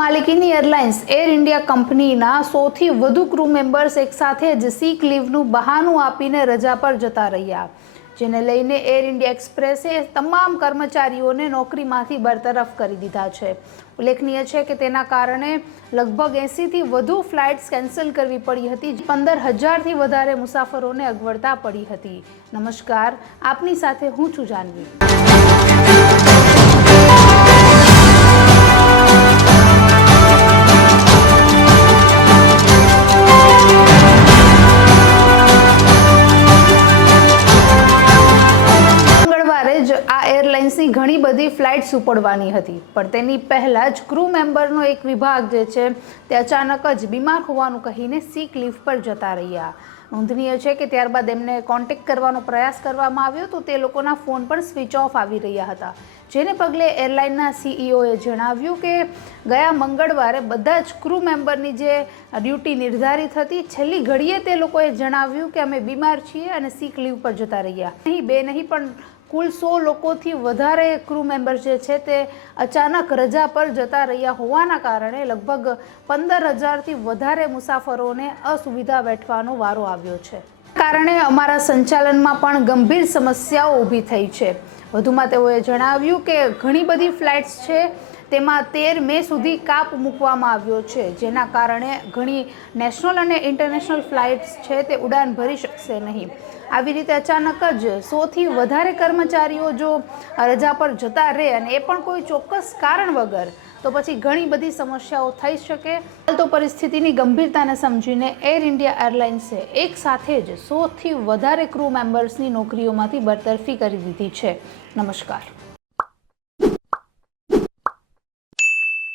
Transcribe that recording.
માલિકીની airlines air India કંપનીના સૌથી વધુ ક્રૂ મેમ્બર્સ એકસાથે જ સિક લીવનું બહાનું આપીને રજા પર જતા રહ્યા, જેને લઈને એર ઇન્ડિયા એક્સપ્રેસે તમામ કર્મચારીઓને નોકરીમાંથી બરતરફ કરી દીધા છે। ઉલ્લેખનીય છે કે તેના કારણે લગભગ 80થી વધુ ફ્લાઇટ્સ કેન્સલ કરવી પડી હતી। 15,000થી વધારે મુસાફરોને અગવડતા પડી હતી। નમસ્કાર, આપની સાથે હું છું જાનવી। એરલાઇન્સની ઘણી બધી ફ્લાઇટ્સ ઉપડવાની હતી, પણ તેની પહેલા જ ક્રૂ મેમ્બરનો એક વિભાગ જે છે તે અચાનક જ બીમાર હોવાનું કહીને સિક લીવ પર જતા રહ્યા। નોંધનીય છે કે ત્યારબાદ એમને કોન્ટેક્ટ કરવાનો પ્રયાસ કરવામાં આવ્યો તો તે લોકોના ફોન પણ સ્વિચ ઓફ આવી રહ્યા હતા, જેને પગલે એરલાઇનના સીઈઓએ જણાવ્યું કે ગયા મંગળવારે બધા જ ક્રૂ મેમ્બરની જે ડ્યુટી નિર્ધારિત હતી, છેલ્લી ઘડીએ તે લોકોએ જણાવ્યું કે અમે બીમાર છીએ અને સિક લીવ પર જતા રહ્યા। નહીં બે નહીં પણ કુલ 100 લોકોથી વધારે ક્રૂ મેમ્બર જે છે તે અચાનક રજા પર જતા રહ્યા હોવાના કારણે લગભગ 15,000થી વધારે મુસાફરોને અસુવિધા વેઠવાનો વારો આવ્યો છે। કારણે અમારા સંચાલનમાં પણ ગંભીર સમસ્યાઓ ઊભી થઈ છે। વધુમાં તેઓએ જણાવ્યું કે ઘણી બધી ફ્લાઇટ્સ છે તેમાં 13 મે સુધી કાપ મૂકવામાં આવ્યો છે, જેના કારણે ઘણી નેશનલ અને ઇન્ટરનેશનલ ફ્લાઇટ્સ છે તે ઉડાન ભરી શકશે નહીં। આવી રીતે અચાનક જ 100થી વધારે કર્મચારીઓ જો રજા પર જતા રહે અને એ પણ કોઈ ચોક્કસ કારણ વગર, તો પછી ઘણી બધી સમસ્યાઓ થઈ શકે। હાલ તો પરિસ્થિતિની ગંભીરતાને સમજીને એર ઇન્ડિયા એરલાઇન્સે એક સાથે જ 100થી વધારે ક્રૂ મેમ્બર્સની નોકરીઓમાંથી બરતરફી કરી દીધી છે। નમસ્કાર।